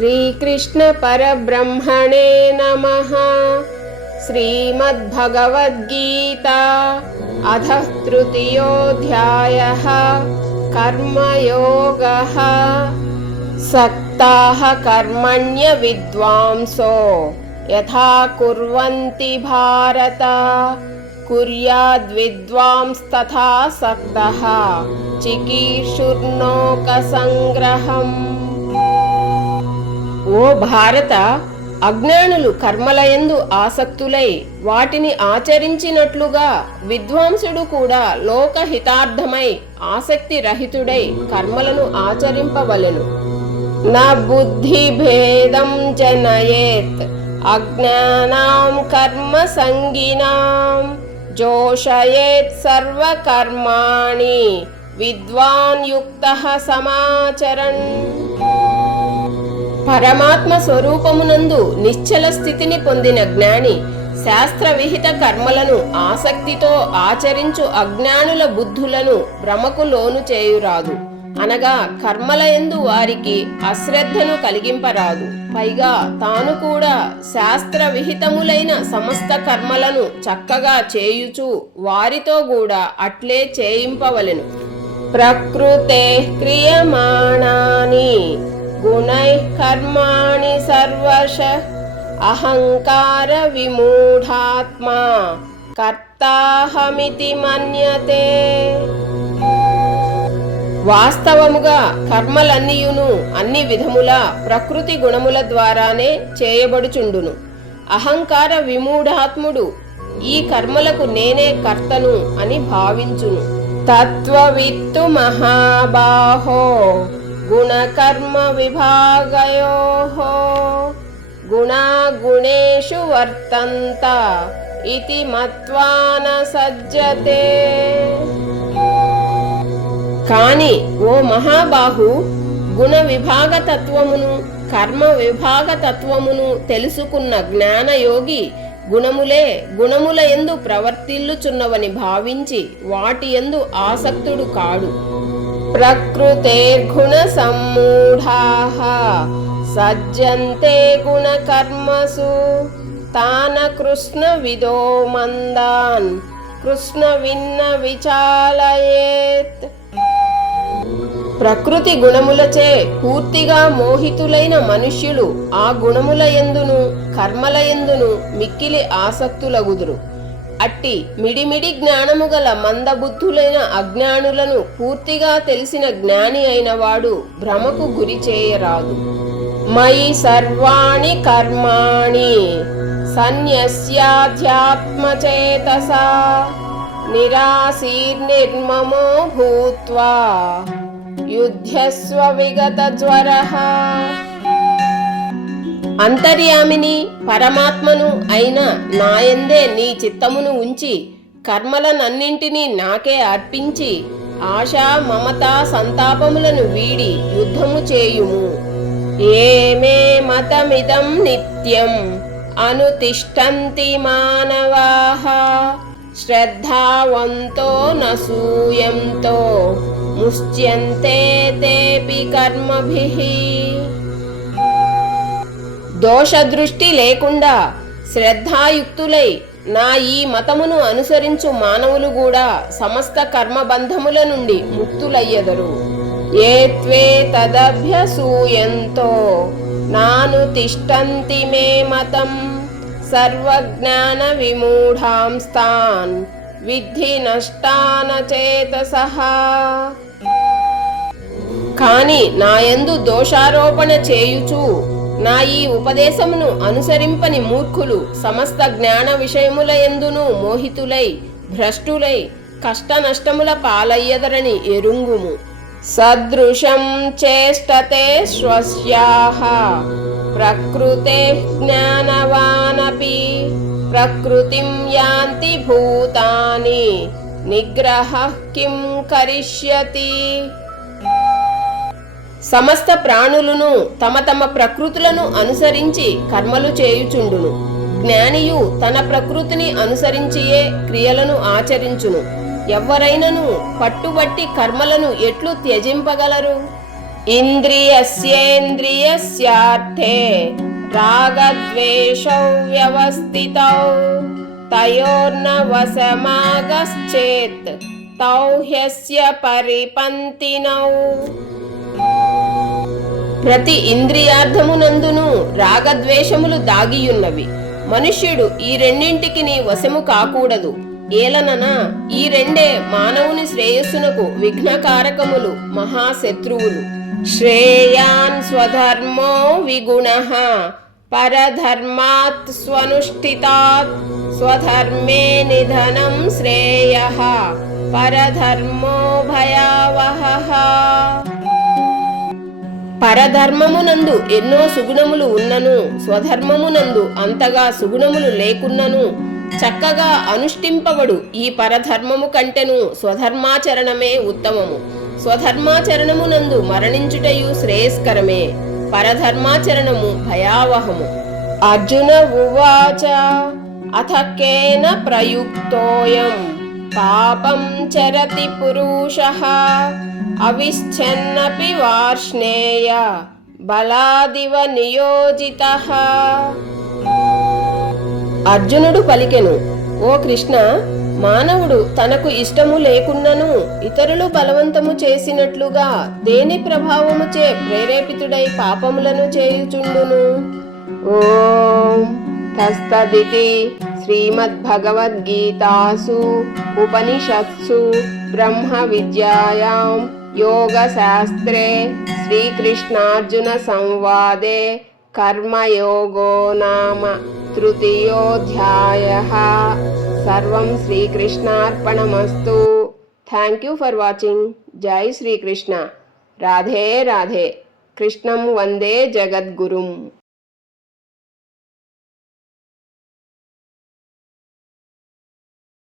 శ్రీకృష్ణ పరబ్రహ్మణే నమః. శ్రీమద్భగవద్గీత అథః తృతీయోऽధ్యాయః. కర్మయోగః. సక్తాః కర్మణ్య విద్వాంసో యథా కుర్వంతి భారత కుర్యాద్విద్వాంస్తథా సక్తః చికీర్షుర్నోక సంగ్రహం. ఓ భారత, అజ్ఞానులు కర్మలయందు ఆసక్తులై వాటిని ఆచరించినట్లుగా విద్వాంసుడు కూడా లోకహితార్థమై ఆసక్తి రహితుడై కర్మలను ఆచరింపవలెను. న బుద్ధిభేదం జనయేత్ అజ్ఞానాం కర్మ సంగినాం జోషయేత్ సర్వకర్మాణి విద్వాన్ యుక్తః సమాచరన్. పరమాత్మ స్వరూపమునందు నిశ్చల స్థితిని పొందిన జ్ఞాని శాస్త్ర విహిత కర్మలను ఆసక్తితో ఆచరించు అజ్ఞానుల బుద్ధులను భ్రమకు లోను చేయురాదు. అనగా కర్మలయందు వారికి అశ్రద్ధను కలిగింపరాదు. పైగా తాను కూడా శాస్త్ర విహితములైన సమస్త కర్మలను చక్కగా చేయుచు వారితో కూడా అట్లే చేయింపవలెను. ప్రకృతే క్రియమాణాని గుణైః కర్మాణి సర్వశః అహంకార విమూఢాత్మా కర్తాహమితి మన్యతే. వాస్తవముగా కర్మలన్నీయును అన్ని విధముల ప్రకృతి గుణముల ద్వారానే చేయబడుచుండును. అహంకార విమూఢాత్ముడు ఈ కర్మలకు నేనే కర్తను అని భావించును. తత్వవిత్తు మహాబాహో గుణకర్మ విభాగయోః గుణాగుణేషు వర్తంత ఇతి మత్వా న సజ్జతే. కాని ఓ మహాబాహు, గుణ విభాగ తత్వమును కర్మ విభాగ తత్వమును తెలుసుకున్న జ్ఞానయోగి గుణముల యందు ప్రవర్తిల్లుచున్నవని భావించి వాటి యందు ఆసక్తుడు కాడు. ప్రకృతేర్గుణ సమ్మూఢాః సజ్జంతే గుణకర్మసు తాన కృష్ణ విదో మందాన్ కృష్ణ విన్న విచాలయేత్. ప్రకృతి గుణములచే పూర్తిగా మోహితులైన మనుష్యులు ఆ గుణముల యందును కర్మల యందును మిక్కిలి ఆసక్తులగుదురు. అట్టి మిడిమిడి జ్ఞానము గల మందబుద్ధులైన అజ్ఞానులను పూర్తిగా తెలిసిన జ్ఞాని అయిన వాడు భ్రమకు గురి చేయరాదు. మయి సర్వాణి కర్మాణి సన్యస్యాధ్యాత్మచేతసా నిరాశీర్నిర్మమో భూత్వా యుధ్యస్వ విగత జ్వరః. అంతర్యామిని పరమాత్మను అయిన నాయందే నీ చిత్తమును ఉంచి కర్మలనన్నింటినీ నాకే అర్పించి ఆశా మమత సంతాపములను వీడి యుద్ధము చేయుము. ఏమే మతమిదం నిత్యం అనుతిష్టంతి మానవాః శ్రద్ధావంతో నసూయంతో ముచ్యంతే తేపి కర్మభిః. దోషదృష్టి లేకుండా శ్రద్ధాయుక్తులై నా ఈ మతమును అనుసరించు మానవులు కూడా సమస్త కర్మబంధముల నుండి ముక్తులయ్యెదరు. ఏ త్వే తదభ్యసూయంతో నాను తిష్టంతి మే మతం సర్వజ్ఞాన విమూఢాంస్తాన్ విద్ధి నష్టాన చేతసః. కాని నాయందు దోషారోపణ చేయుచు నా ఈ ఉపదేశమును అనుసరింపని మూర్ఖులు సమస్త జ్ఞాన విషయముల యందును మోహితులై భ్రష్టులై కష్ట నష్టముల పాలయ్యదరని ఎరుంగుము. సదృశం చేష్టతే స్వస్యాః ప్రకృతే జ్ఞానవానపి ప్రకృతిం యాంతి భూతాని నిగ్రహః కిం కరిష్యతి. సమస్త ప్రాణులను తమ తమ ప్రకృతులను అనుసరించి కర్మలు చేయుచుండును. జ్ఞానియు తన ప్రకృతిని అనుసరించియే క్రియలను ఆచరించును. ఎవ్వరైనను పట్టుబట్టి కర్మలను ఎట్లు త్యజింపగలరు? ఇంద్రియస్యేంద్రియస్యార్థే రాగద్వేషౌ వ్యవస్థితౌ తయోర్న వశమాగశ్చేత్ తౌ హ్యస్య పరిపంతినౌ. ప్రతి ఇంద్రియార్థమునందును రాగద్వేషములు దాగియున్నవి. మనుష్యుడు ఈ రెండింటికి వశము కాకూడదు. ఏలననా ఈ రెండే మానవుని శ్రేయస్సునకు విఘ్నకారకములు, మహాశత్రువులు. శ్రేయాన్ స్వధర్మో విగుణః పరధర్మాత్ స్వనుష్ఠితాత్ స్వధర్మే నిధనం శ్రేయః పరధర్మో భయావహః. పరధర్మమునందు ఎన్నో సుగుణములు ఉన్నను, స్వధర్మమునందు అంతగా సుగుణములు లేకున్నను చక్కగా అనుష్ఠింపబడు ఈ పరధర్మము కంటెను స్వధర్మాచరణమే ఉత్తమము. స్వధర్మాచరణమునందు మరణించుటయు శ్రేయస్కరమే, పరధర్మాచరణము భయావహము. అర్జున ఉవాచ అథ కేన ప్రయుక్తోయం పాపం చరతి పురుషః అవిశ్చన్నపి వార్ష్ణేయ బలాదివ నియోజితః. అర్జునుడు పలికెను, ఓ కృష్ణ, మానవుడు తనకు ఇష్టము లేకున్నను ఇతరులు బలవంతము చేసినట్లుగా దేని ప్రభావముచే ప్రేరేపితుడై పాపములను చేయుచుండును? ఓం తస్తదితి శ్రీమద్భగవద్గీతాసు ఉపనిషత్సు బ్రహ్మ విద్యాయాం యోగశాస్త్రే శ్రీకృష్ణార్జున సంవాదే కర్మయోగో నామ తృతీయోధ్యాయః. సర్వం శ్రీకృష్ణార్పణమస్తు. Thank you for watching. జై శ్రీకృష్ణ. రాధే రాధే. కృష్ణం వందే జగద్గురుం.